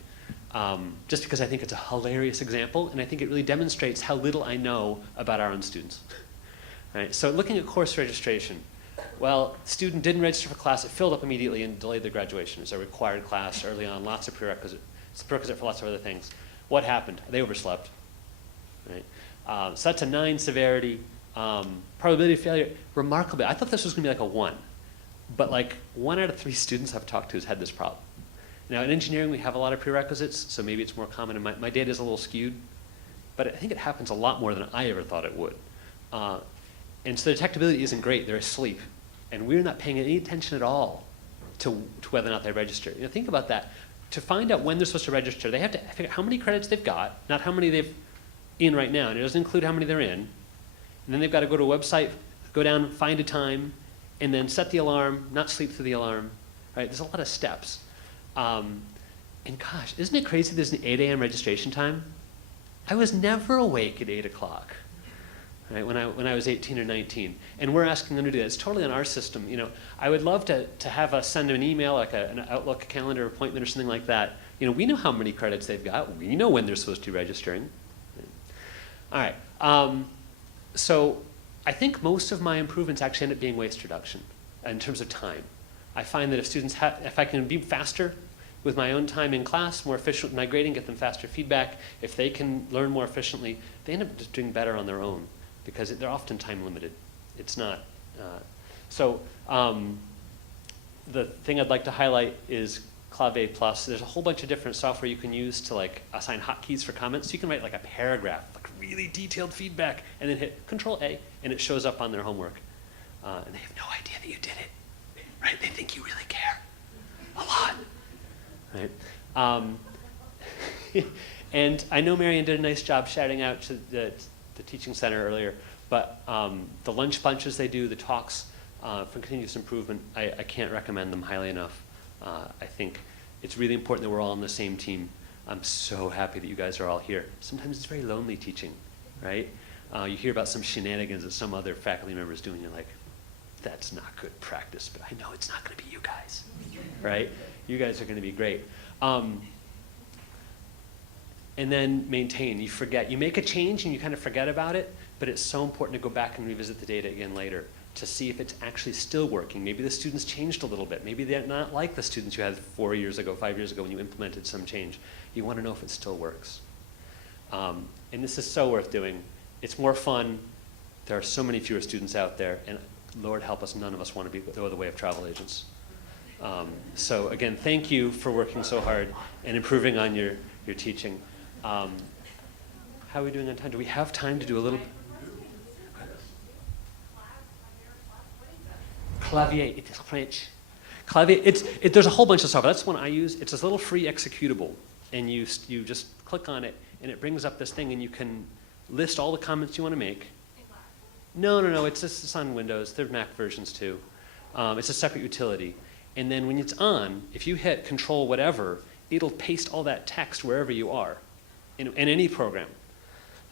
just because I think it's a hilarious example, and I think it really demonstrates how little I know about our own students. Right? So looking at course registration. Well, student didn't register for class, it filled up immediately and delayed their graduation. It's a required class early on, lots of prerequisite. It's a prerequisite for lots of other things. What happened? They overslept. Right? So that's a 9 severity. Probability of failure, remarkably, I thought this was going to be like a 1. But like 1 out of 3 students I've talked to has had this problem. Now in engineering we have a lot of prerequisites, so maybe it's more common, and my data is a little skewed. But I think it happens a lot more than I ever thought it would. And so the detectability isn't great, they're asleep. And we're not paying any attention at all to whether or not they register. Think about that. To find out when they're supposed to register, they have to figure out how many credits they've got, not how many they've in right now, and it doesn't include how many they're in. And then they've got to go to a website, go down, find a time, and then set the alarm, not sleep through the alarm. Right? There's a lot of steps. And gosh, isn't it crazy there's an 8 a.m. registration time? I was never awake at 8 o'clock. Right, when I was 18 or 19, and we're asking them to do that. It's totally on our system. I would love to have us send them an email, like an Outlook calendar appointment or something like that. We know how many credits they've got. We know when they're supposed to be registering. All right. So I think most of my improvements actually end up being waste reduction in terms of time. I find that if I can be faster with my own time in class, more efficient with my grading, get them faster feedback, if they can learn more efficiently, they end up just doing better on their own, because they're often time limited. It's not. The thing I'd like to highlight is Clave Plus. There's a whole bunch of different software you can use to like assign hotkeys for comments. So you can write like a paragraph, like really detailed feedback, and then hit Control A, and it shows up on their homework. And they have no idea that you did it, right? They think you really care a lot, right? And I know Marion did a nice job shouting out to the Teaching Center earlier, but the lunch bunches they do, the talks for continuous improvement, I can't recommend them highly enough. I think it's really important that we're all on the same team. I'm so happy that you guys are all here. Sometimes it's very lonely teaching, right? You hear about some shenanigans that some other faculty members do, and you're like, that's not good practice, but I know it's not going to be you guys, right? You guys are going to be great. And then maintain. You forget. You make a change and you kind of forget about it, but it's so important to go back and revisit the data again later to see if it's actually still working. Maybe the students changed a little bit. Maybe they're not like the students you had 4 years ago, 5 years ago when you implemented some change. You want to know if it still works. And this is so worth doing. It's more fun. There are so many fewer students out there, and Lord help us, none of us want to go the way of travel agents. So again, thank you for working so hard and improving on your teaching. How are we doing on time? Do we have time to do a little? Clavier, it is French. Clavier, there's a whole bunch of software. That's the one I use. It's this little free executable, and you just click on it, and it brings up this thing, and you can list all the comments you want to make. No, it's on Windows. There are Mac versions too. It's a separate utility. And then when it's on, if you hit Control whatever, it'll paste all that text wherever you are in any program.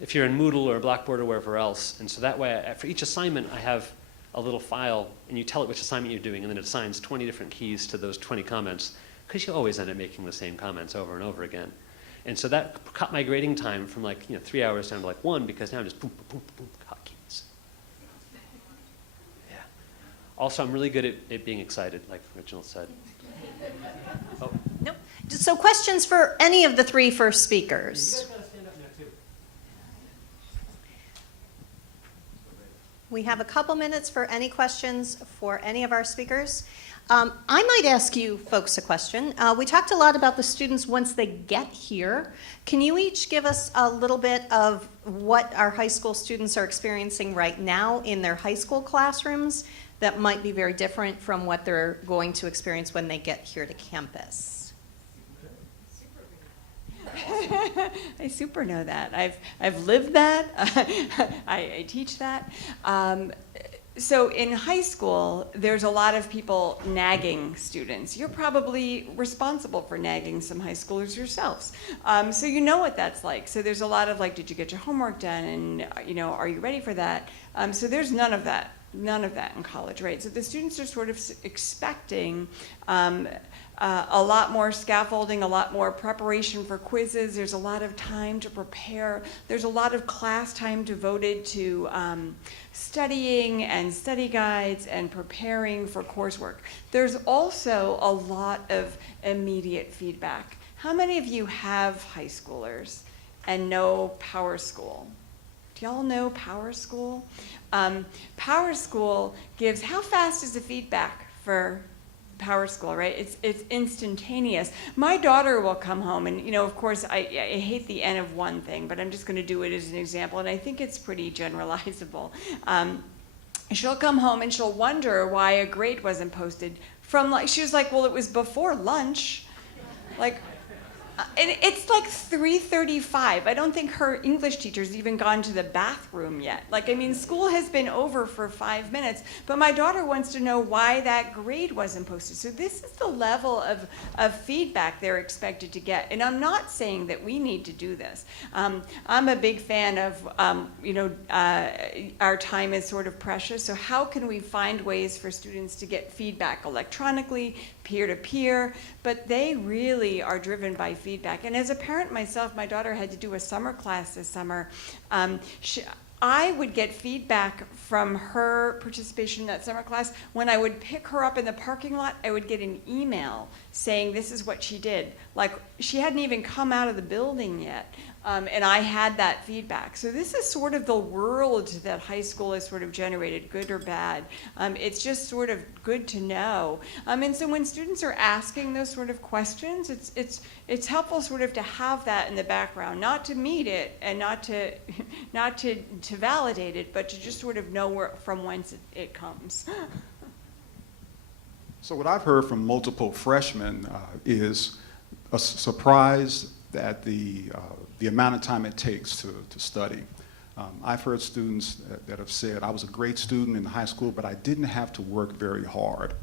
If you're in Moodle or Blackboard or wherever else. And so that way, for each assignment, I have a little file, and you tell it which assignment you're doing, and then it assigns 20 different keys to those 20 comments, because you always end up making the same comments over and over again. And so that cut my grading time from 3 hours down to 1, because now I'm just boom, boom, boom, hotkeys. Yeah. Also, I'm really good at being excited, like Reginald said. Oh. Nope. So questions for any of the 3 first speakers? You guys gotta stand up now too. We have a couple minutes for any questions for any of our speakers. I might ask you folks a question. We talked a lot about the students once they get here. Can you each give us a little bit of what our high school students are experiencing right now in their high school classrooms that might be very different from what they're going to experience when they get here to campus? I super know that. I've lived that. I teach that. So in high school, there's a lot of people nagging students. You're probably responsible for nagging some high schoolers yourselves. So you know what that's like. So there's a lot of did you get your homework done? And are you ready for that? So there's none of that in college, right? So the students are sort of expecting a lot more scaffolding, a lot more preparation for quizzes. There's a lot of time to prepare. There's a lot of class time devoted to studying and study guides and preparing for coursework. There's also a lot of immediate feedback. How many of you have high schoolers and know Power School? Do y'all know Power School? Power School gives, how fast is the feedback for Power School, right? It's instantaneous. My daughter will come home, and of course, I hate the N of 1 thing, but I'm just going to do it as an example, and I think it's pretty generalizable. She'll come home and she'll wonder why a grade wasn't posted she was like, well, it was before lunch. And it's 3:35. I don't think her English teacher's even gone to the bathroom yet. School has been over for 5 minutes, but my daughter wants to know why that grade wasn't posted. So this is the level of feedback they're expected to get. And I'm not saying that we need to do this. I'm a big fan of, our time is sort of precious. So how can we find ways for students to get feedback electronically, peer-to-peer, but they really are driven by feedback. And as a parent myself, my daughter had to do a summer class this summer. I would get feedback from her participation in that summer class. When I would pick her up in the parking lot, I would get an email saying this is what she did. She hadn't even come out of the building yet. And I had that feedback. So this is sort of the world that high school has sort of generated, good or bad. It's just sort of good to know. And so when students are asking those sort of questions, it's helpful sort of to have that in the background, not to meet it and not to validate it, but to just sort of know from whence it comes. So what I've heard from multiple freshmen is a surprise at the amount of time it takes to study. I've heard students that have said, I was a great student in high school, but I didn't have to work very hard.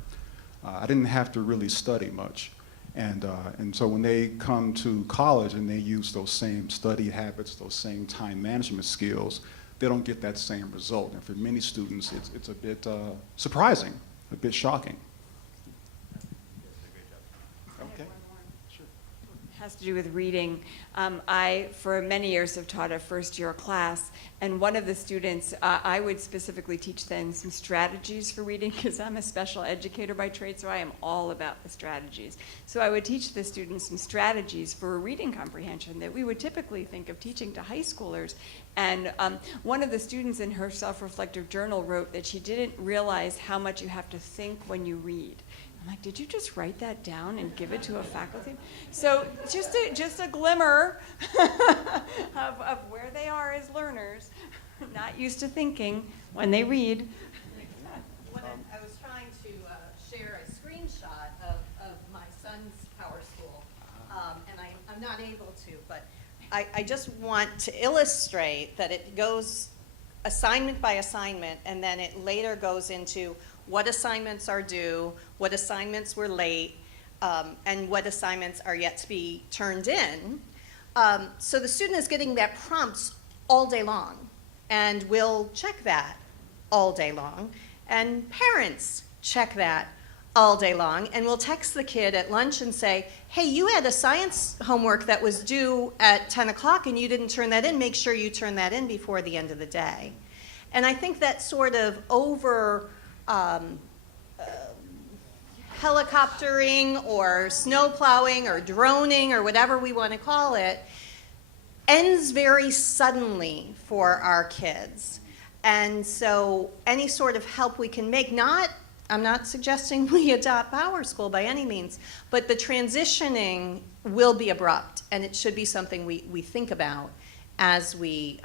I didn't have to really study much. And so when they come to college and they use those same study habits, those same time management skills, they don't get that same result. And for many students, it's a bit surprising, a bit shocking. Okay. Has to do with reading. I, for many years, have taught a first-year class, and one of the students, I would specifically teach them some strategies for reading, because I'm a special educator by trade, so I am all about the strategies. So I would teach the students some strategies for reading comprehension that we would typically think of teaching to high schoolers. And one of the students in her self-reflective journal wrote that she didn't realize how much you have to think when you read. I'm like, did you just write that down and give it to a faculty? So just a glimmer of where they are as learners, not used to thinking when they read. I was trying to share a screenshot of my son's Power School, and I'm not able to, but I just want to illustrate that it goes assignment by assignment, and then it later goes into what assignments are due, what assignments were late, and what assignments are yet to be turned in. So the student is getting that prompts all day long, and we'll check that all day long, and parents check that all day long, and we'll text the kid at lunch and say, hey, you had a science homework that was due at 10 o'clock and you didn't turn that in. Make sure you turn that in before the end of the day. And I think that sort of helicoptering or snow plowing or droning or whatever we want to call it ends very suddenly for our kids. And so any sort of help we can make, I'm not suggesting we adopt Power School by any means, but the transitioning will be abrupt, and it should be something we think about as we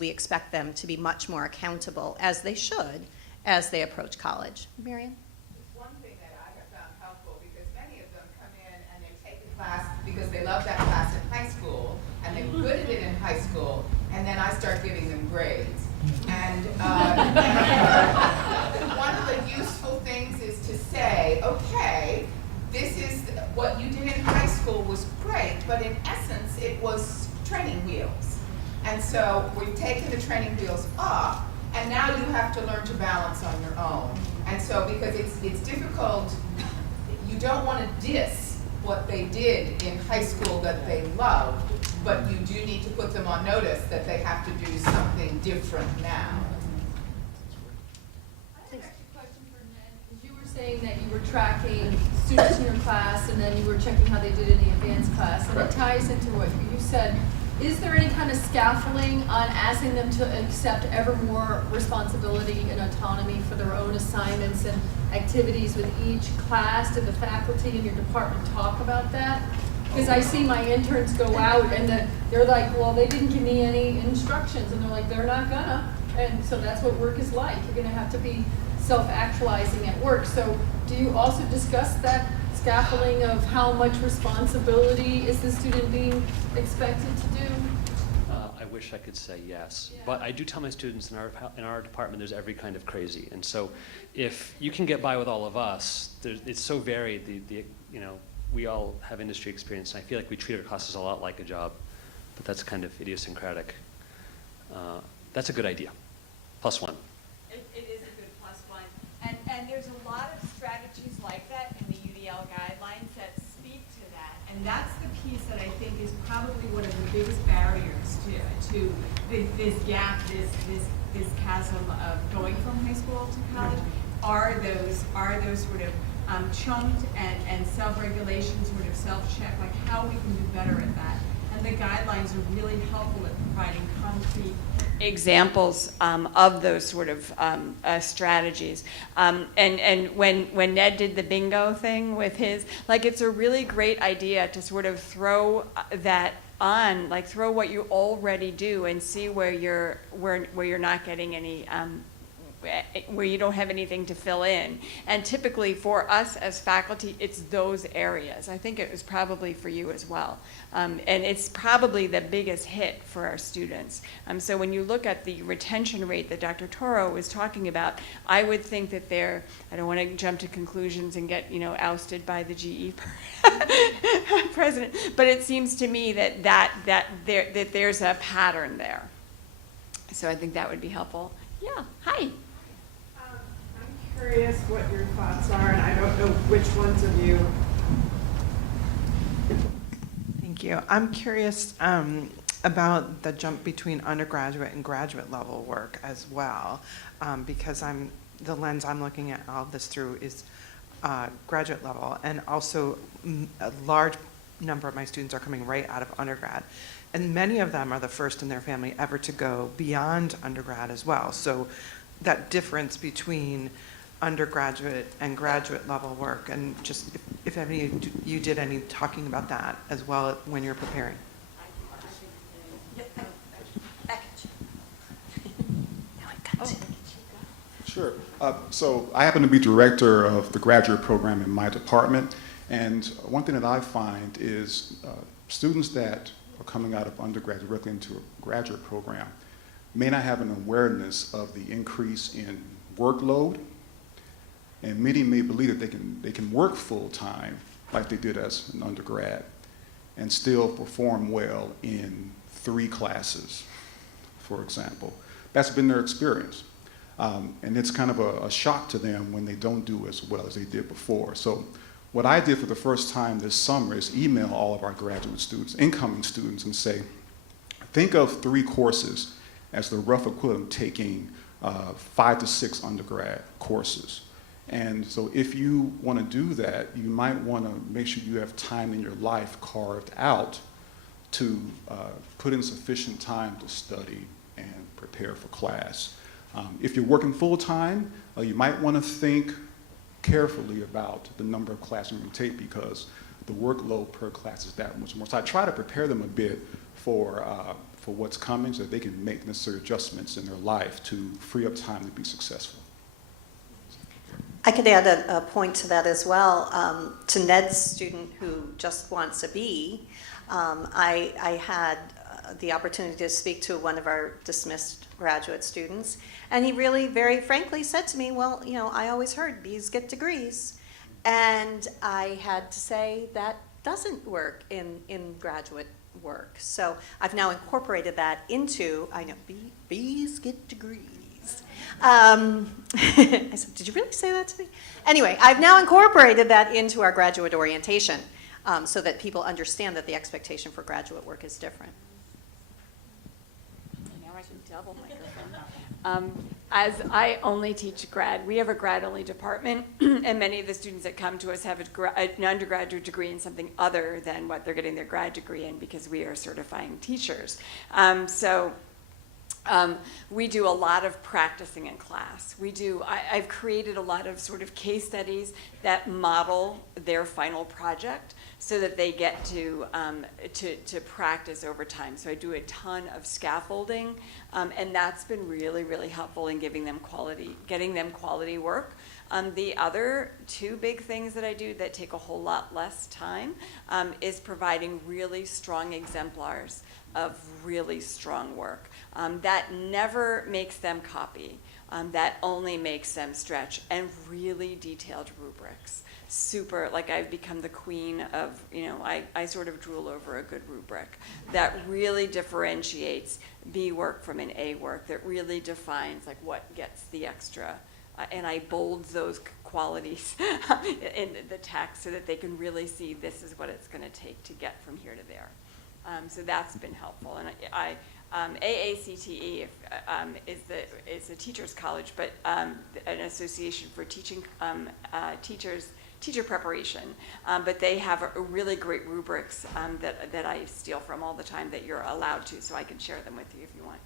expect them to be much more accountable, as they should, as they approach college. Marian? It's one thing that I have found helpful, because many of them come in and they take a class because they love that class in high school, and they were good at it in high school, and then I start giving them grades. And one of the useful things is to say, okay, this is what you did in high school was great, but in essence it was training wheels. And so we've taken the training wheels off, and now you have to learn to balance on your own. And so because it's difficult, you don't want to diss what they did in high school that they loved, but you do need to put them on notice that they have to do something different now. I have a question for Ned, because you were saying that you were tracking students in your class and then you were checking how they did in the advanced class. And Correct. it ties into what you said. Is there any kind of scaffolding on asking them to accept ever more responsibility and autonomy for their own assignments and activities with each class? Did the faculty in your department talk about that? Because I see my interns go out and they're like, well, they didn't give me any instructions. And they're like, they're not gonna. And so that's what work is like. You're gonna have to be self-actualizing at work. So do you also discuss that scaffolding of how much responsibility is the student being expected to do? I wish I could say yes, Yeah. but I do tell my students in our department there's every kind of crazy, and so if you can get by with all of us, it's so varied. We all have industry experience, and I feel like we treat our classes a lot like a job, but that's kind of idiosyncratic. That's a good idea. +1. It is a good +1. And there's a lot of strategies like that in the UDL guidelines that speak to that. And that's the piece that I think is probably one of the biggest barriers to this gap, this chasm of going from high school to college, are those sort of chunked and self-regulation, sort of self-check, like how we can do better at that. And And the guidelines are really helpful at providing concrete examples of those sort of strategies. And when Ned did the bingo thing with his, like, it's a really great idea to sort of throw that on, like throw what you already do and see where you're not getting any, where you don't have anything to fill in. And typically for us as faculty, it's those areas. I think it was probably for you as well. And it's probably the biggest hit for our students. So when you look at the retention rate that Dr. Toro was talking about, I would think that I don't want to jump to conclusions and get, ousted by the GE president, but it seems to me that there's a pattern there. So I think that would be helpful. Yeah, hi. I'm curious what your thoughts are, and I don't know which ones of you. Thank you. I'm curious about the jump between undergraduate and graduate level work as well, because the lens I'm looking at all this through is graduate level, and also a large number of my students are coming right out of undergrad. And many of them are the first in their family ever to go beyond undergrad as well. So that difference between undergraduate and graduate level work, and just if any of you did any talking about that as well when you're preparing. Sure. So I happen to be director of the graduate program in my department, and one thing that I find is students that are coming out of undergrad directly into a graduate program may not have an awareness of the increase in workload, and many may believe that they can work full-time like they did as an undergrad and still perform well in 3 classes, for example. That's been their experience. And it's kind of a shock to them when they don't do as well as they did before. So what I did for the first time this summer is email all of our graduate students, incoming students, and say, think of 3 courses as the rough equivalent of taking 5 to 6 undergrad courses. And so if you want to do that, you might want to make sure you have time in your life carved out to put in sufficient time to study and prepare for class. If you're working full-time, you might want to think carefully about the number of classes you're going to take, because the workload per class is that much more. So I try to prepare them a bit for what's coming so that they can make necessary adjustments in their life to free up time to be successful. I could add a point to that as well. To Ned's student who just wants a B, I had the opportunity to speak to one of our dismissed graduate students, and he really very frankly said to me, well, I always heard B's get degrees, and I had to say that doesn't work in graduate work. So I've now incorporated that into, I know, B's get degrees. I said, did you really say that to me? Anyway, I've now incorporated that into our graduate orientation so that people understand that the expectation for graduate work is different. Now I can double microphone. As I only teach grad, we have a grad-only department, and many of the students that come to us have an undergraduate degree in something other than what they're getting their grad degree in, because we are certifying teachers. We do a lot of practicing in class. I've created a lot of sort of case studies that model their final project so that they get to practice over time. So I do a ton of scaffolding, and that's been really, really helpful in getting them quality work. The other 2 big things that I do that take a whole lot less time is providing really strong exemplars of really strong work. That never makes them copy. That only makes them stretch, and really detailed rubrics. Super, like I've become the queen of, I sort of drool over a good rubric that really differentiates B work from an A work, that really defines like what gets the extra. And I bold those qualities in the text so that they can really see this is what it's going to take to get from here to there. So that's been helpful. And AACTE is a teachers college, but an association for teaching teachers teacher preparation. But they have a really great rubrics that I steal from all the time that you're allowed to, so I can share them with you if you want.